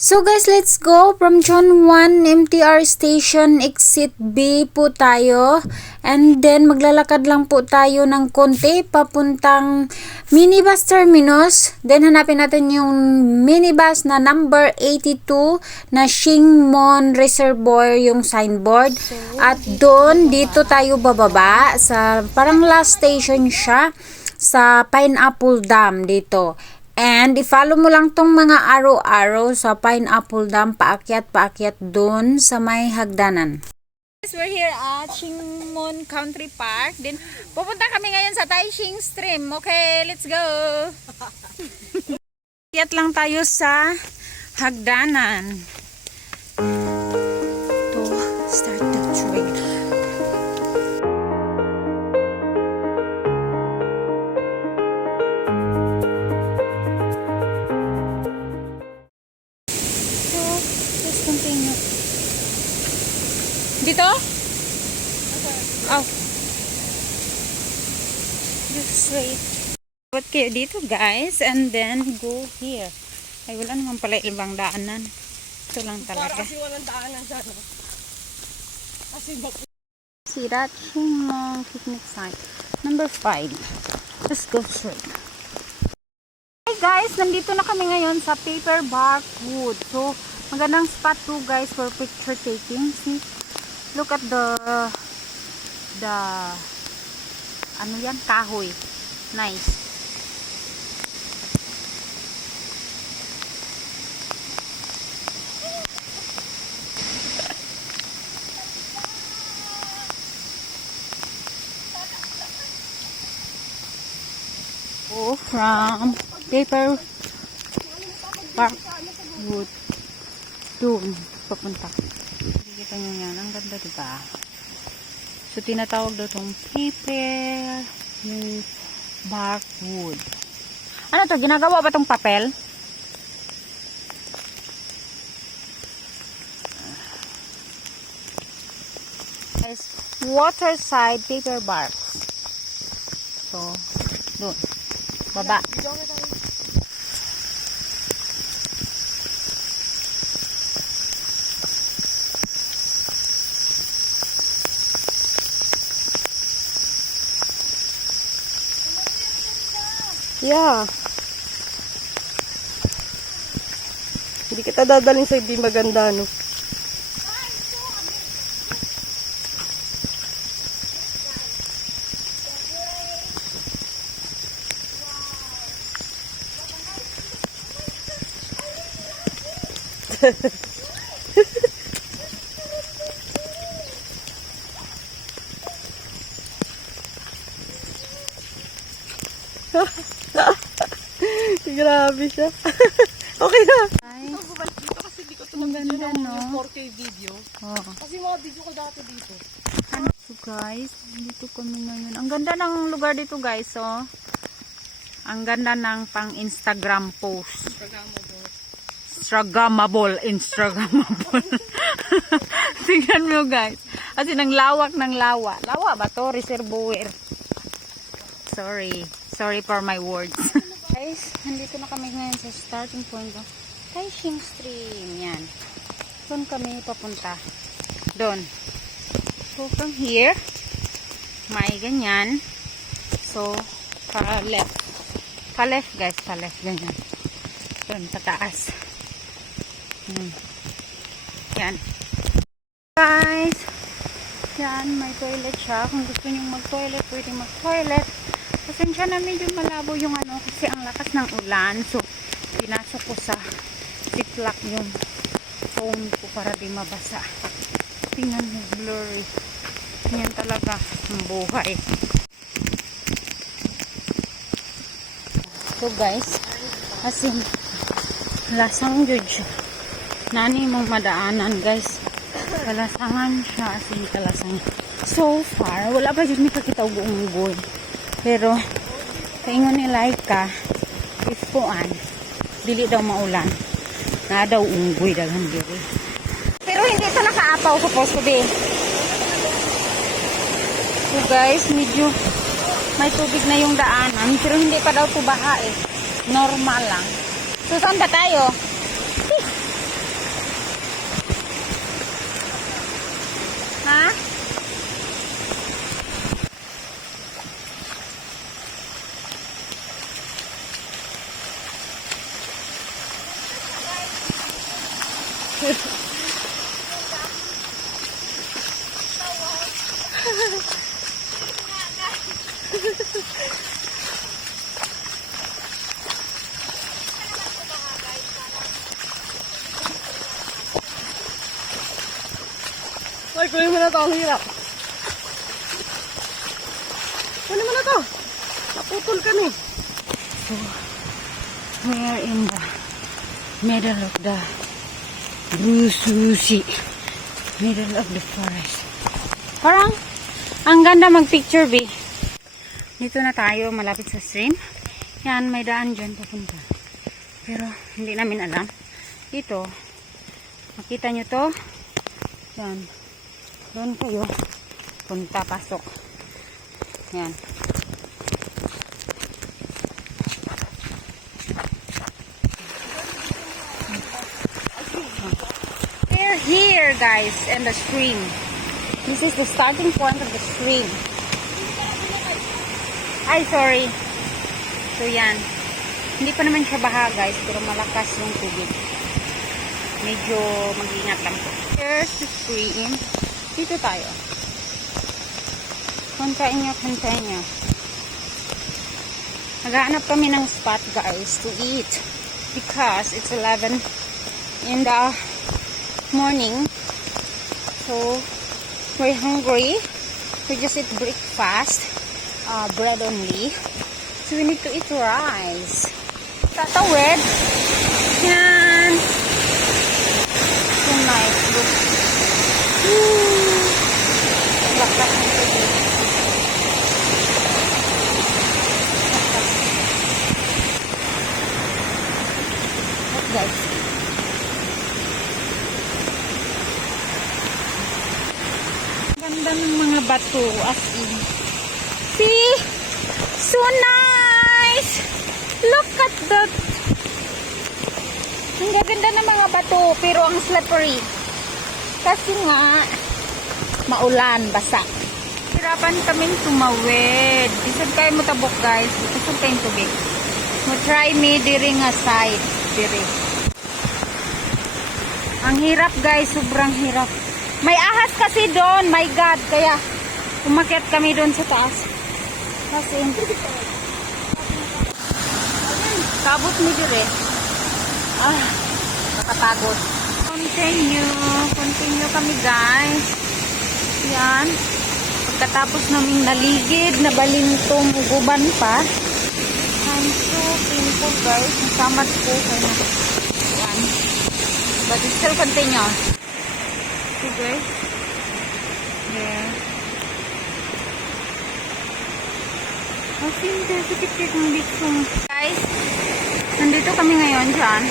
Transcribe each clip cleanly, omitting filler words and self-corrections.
So guys, let's go from John 1 MTR station, exit B po tayo. And then maglalakad lang po tayo ng konti papuntang minibus terminus. Then hanapin natin yung minibus na number 82 na Shingmon Reservoir yung signboard. At doon, dito tayo bababa sa parang last station siya sa Pineapple Dam dito. And i-follow mo lang tong mga arrow-arrow sa Pineapple Dam, paakyat doon sa may hagdanan. We're here at Shingmon Country Park. Then pupunta kami ngayon sa Taishing Stream. Okay, let's go! Paakyat lang tayo sa hagdanan. To start the trail. Dito? Oh. Just wait. What kayo dito guys and then go here. Ay wala naman pala ibang daanan. Ito lang talaga. Para kasi walang daanan dyan. Kasi Sirat Shingmon picnic site. Number 5. Let's go straight. Hey guys, nandito na kami ngayon sa Paper Bark Wood. So, magandang spot to guys for picture taking. See? Look at the ano yan, kahoy. Nice. Go from Paper Bark Wood doon papunta. Kita nyo yan. Ang ganda, diba? So, tinatawag daw itong paper bark wood. Ano to? Ginagawa ba itong papel? Guys, waterside paper bark. So, doon. Baba. yeah. Hindi kita dadalhin sa hindi maganda, no? Grabe siya. Okay na. Ay, Dito kasi di ko maganda, no? 4K video. Oh. Kasi mga video ko dati dito. So guys, dito kami ngayon. Ang ganda ng lugar dito guys, oh. Ang ganda ng pang Instagram post. Instagramable. Tingnan mo guys. Kasi ng lawak ng lawa. Lawa ba to? Reservoir. Sorry for my words. Guys, nandito na kami ngayon sa starting point of Taishing Stream. Yan. Doon kami papunta. Doon. So, from here, may ganyan. So, pa-left. Pa-left, guys. Pa-left, ganyan. Doon, pataas. Yan. Guys, yan, may toilet siya. Kung gusto nyo mag-toilet, pwede mag-toilet. Pasensya na medyo malabo yung ano, kasi ang lakas ng ulan. So, pinasok ko sa ziplock yung phone ko para di mabasa. Tingnan mo, blurry. Yan talaga ang buhay. So guys, as in, lasang judge. Nani mong madaanan guys. Kalasangan siya, as in kalasangan. So far, wala pa dyan may kakita ug-unggoy. Pero, kaingon ni Laika, if kuan, dili daw maulan. Na daw unggoy daghan diri. Pero hindi ito nakaapaw supposed to be. So guys, medyo may tubig na yung daanan. Pero hindi pa daw ito baha eh. Normal lang. So saan ba tayo? Ha? Ay, kunin mo na to. Ang hirap. Kunin mo na to. Naputol ka ni. So, we're in the middle of the Brususi. Middle of the forest. Parang, ang ganda mag-picture, be. Dito na tayo, malapit sa stream. Yan, may daan dyan papunta. Pero, hindi namin alam. Dito, makita nyo to. Yan. Doon kayo. Punta, pasok. Yan. We're here, guys, in the stream. This is the starting point of the stream. Ay, sorry. So, yan. Hindi pa naman siya baha, guys, pero malakas yung tubig. Medyo mag-ingat lang po. Here's the stream. Dito tayo. Kontain nyo, kontain nyo. Naghahanap kami ng spot, guys, to eat. Because it's 11 in the morning. So, we're hungry. We just eat breakfast. Bread only. So, we need to eat rice. Tatawid. Yan. So nice. Look. Lakas ng tubig. Look, guys. Ganda ng mga bato as in. See? So nice! Look at that! Ang gaganda ng mga bato, pero ang slippery. Kasi nga, maulan, basa. Hirapan kaming tumawid. Isad kayo mo tabok, guys. Isad kayong tubig. Mo try me diri nga side. Diri. Ang hirap, guys. Sobrang hirap. May ahas kasi doon. My God. Kaya, umakyat kami doon sa taas. Kasi, kabot mo dire. Nakapagod. Continue kami, guys. Yan. Pagkatapos namin naligid, nabalintong, uguban pa. I'm so painful, guys. Nasamad ko. Yan. But it still continue. See, guys? Yeah. Kasi sikit-sikit ng bitong. Guys, nandito kami ngayon dyan.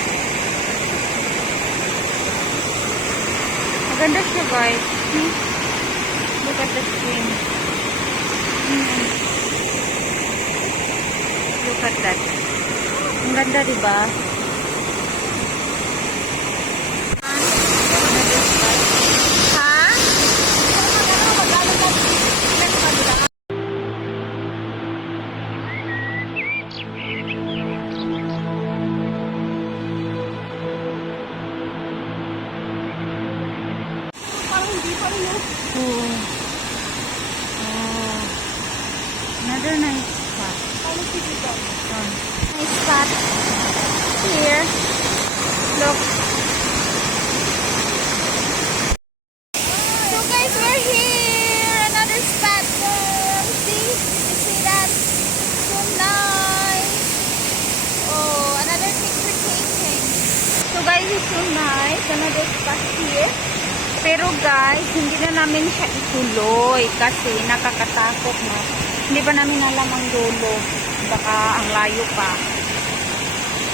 Maganda siya, guys. See? Look at the screen. Look at that. Ang ganda, diba? Ha? Another nice spot. Nice spot. Here. Look. So guys, we're here. Another spot. See? You see that? So nice. Oh, another picture taking. So guys, it's so nice. Another spot here. Pero guys, hindi na namin siya ituloy kasi nakakatakot na. Hindi pa namin alam ang dulo. Baka ang layo pa.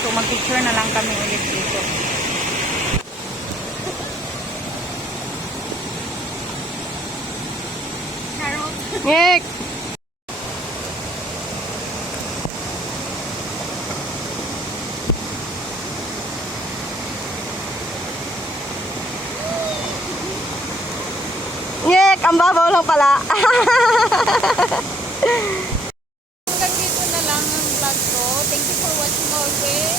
So mag-picture na lang kami ulit dito. Ngek! Ngek! ibabaw lang pala. Hanggang dito na lang ang vlog ko. Thank you for watching always.